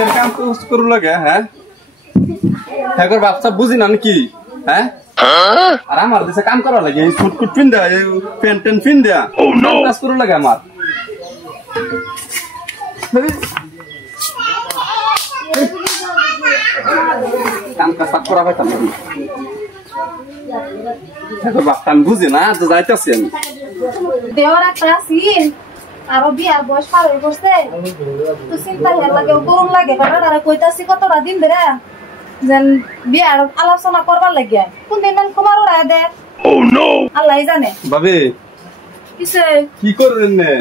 এর কাম করু লাগে হ্যাঁ হ্যাঁ বাপসা বুঝি না নাকি হ্যাঁ আর আমার দেশে কাম করা লাগে ফুটকুট পিন দেয়া প্যান্ট টেন পিন দেয়া কাজ করু লাগে আমার কাম কাজ করা হয় এখন বাপটা আমি বুঝি না তো যাইতেছি আমি দেওয়ার একটা আসিন আরো বিয়ার বয়স পার হয়ে পড়ছে তো চিন্তা হের লাগে গরম লাগে তারা কইতাছি কতটা দিন ধরে যেন বিয়ার আলোচনা করবার লাগে কোন দিন কুমার উড়ায় দে আল্লাহ জানে বাবে কিসে কি করবেন না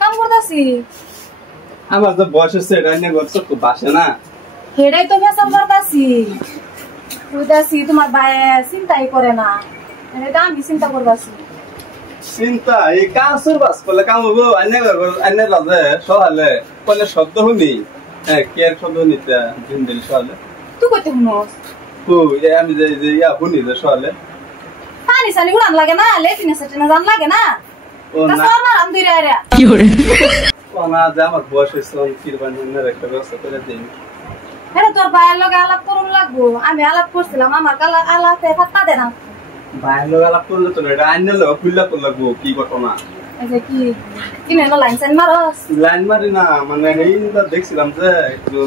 কাম করতাছি আমার তো বয়স হচ্ছে এটা নিয়ে করছো তো বাসে না হেডাই তো ফেসাল করতাছি কইতাছি তোমার ভাই চিন্তাই করে না এটা আমি চিন্তা করতাছি চিন্তা এই কাজের বাস করলে কাম হবো আন্নে লাজে সহালে কলে শব্দ শুনি হ্যাঁ কেয়ার শব্দ শুনিতে দিন দিল সহালে তুই কইতে শুনোস আমি যে ইয়া শুনি যে সহালে পানি সানি উড়ান লাগে না লেটিনে সেটিনে জান লাগে না ও না মারাম দিরে আরে কি করে ও না যে আমার বয়স হয়েছে কিরবানের একটা ব্যবস্থা করে দিই এটা তোর ভাইয়ের লগে আলাপ করুন লাগবো আমি আলাপ করছিলাম আমার আলাপে ফাত্তা দে না ভাইয়ের লোক আলাপ করলে তো এটা আইনে লোক খুললা করলাম কি ঘটনা আচ্ছা কি কিনে লাইন সাইন মারস লাইন মারি না মানে এইটা দেখছিলাম যে একটু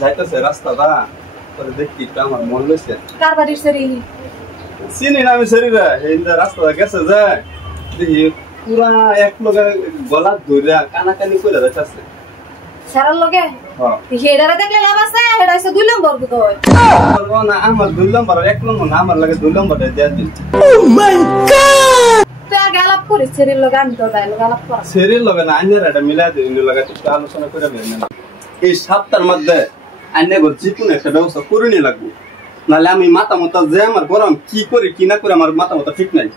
যাইতেছে রাস্তাটা পরে দেখি আমার মন লইছে কার বাড়ির শরীর চিনি না আমি শরীরে এইটা রাস্তাটা গেছে যে দেখি পুরা এক লগে গলা ধরিয়া কানাকানি করে যাইতেছে সারার লগে হেডারে দেখলে লাভ আছে হেডা হইছে 2 নম্বর বুতই না আমার 2 নম্বর 1 নম্বর না আমার লাগে 2 নম্বরটা দিয়া দিন ও মাই গড তুই আগে আলাপ করিস শরীর লগে আমি তো তাই লগে আলাপ কর শরীর লগে না আইনের এটা মিলাই দিন লগে একটু আলোচনা করে নেন এই সপ্তাহের মধ্যে আইনে গো জিপুন একটা ব্যবস্থা করে নি লাগবে নালে আমি মাথা মতো যে আমার গরম কি করি কি না করে আমার মাথা মতো ঠিক নাই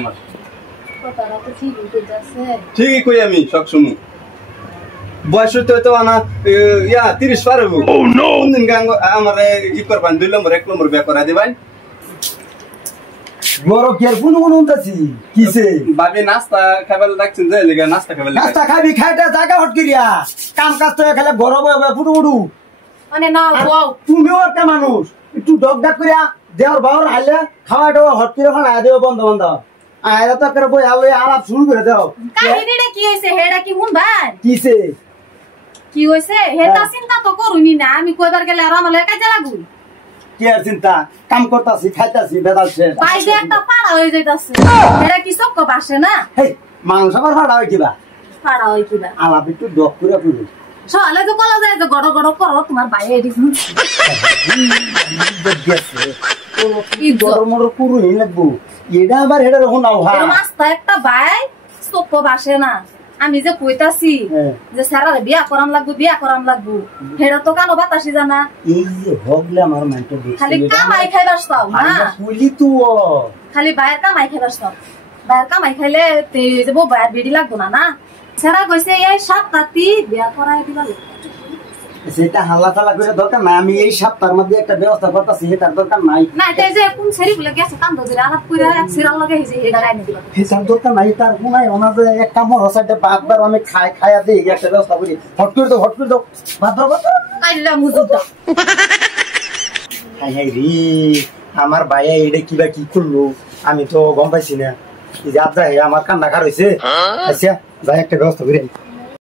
আমার কথাটা তো ঠিকই কইতাছে ঠিকই কই আমি সব সময় বয়স হইতে আনা ইয়া 30 পার হইব কোন দিন গাঙ্গ আমার ই করবান 2 নম্বর 1 নম্বর বিয়া করা দিবাই বড় কেয়ার কোন উনতাছি কিসে বাবে নাস্তা খাবার রাখছেন যে লাগা নাস্তা খাবার লাগা নাস্তা খাবি খাইতে জায়গা হট করিয়া কাম কাজ তো খেলে বড় বড় ফুটু ফুটু মানে না ওয়াও তুমিও একটা মানুষ একটু ডক ডাক করিয়া দেওয়ার বাবার আইলে খাওয়া দাওয়া হট করে খাওয়া দেও বন্ধ বন্ধ আয়রা তো করে বই আলো আলাপ শুরু করে দাও কাহিনীটা কি হইছে হেডা কি মুন ভাই কিসে কি হইছে হেটা চিন্তা তো করুনি না আমি কইবার গেলে আর আমলে কাজে লাগু কি আর চিন্তা কাম করতাছি খাইতাছি বেদালছে বাইরে একটা পাড়া হয়ে যাইতাছে হেডা কি সব বাসে না হেই মাংস আবার ফাড়া হয় কিবা পাড়া হয় কিবা আলাপ একটু ডক করে পুরো সকালে তো কলা যায় যে গড় গড় করো তোমার বাইরে এডি শুনছি কি গরম মর পুরো ই লাগবো এটা আবার হেডা রকম নাও হা মাস্তা একটা ভাই সব বাসে না আমি যে কইতাছি যে সারারে বিয়া করাম লাগবো হেডা তো কানো বাতাসি জানা এই যে হগলে আমার মাইন্ডে দেখছি খালি কামাই খাইবার চাও না কইলি তো খালি বাইরে কামাই খাইবার চাও বাইরে কামাই খাইলে তে যে বউ বাইরে বেডি লাগবো না না সারা কইছে এই 7 রাতি বিয়া করাই দিবা সেটা হাল্লা চালা করে দরকার নাই আমি এই সপ্তাহের মধ্যে একটা ব্যবস্থা করতেছি সেটার দরকার নাই না তাই যে কোন সেরি বলে গেছে কাম ধরে আলাপ কইরা এক সিরাল লগে হিজে হেডা রাইনে দিবা সেটার দরকার নাই তার কোনায় ওনা যে এক কাম রসাইতে বাদবার আমি খায়া দেই একটা ব্যবস্থা করি হট করে দাও বাদর বাদর আইলা মুজুদা হাই হাই রে আমার ভাইয়া এটা কিবা কি করলো আমি তো গম পাইছি না এই যে আজ আমার কান্না খার হইছে আচ্ছা যাই একটা ব্যবস্থা করি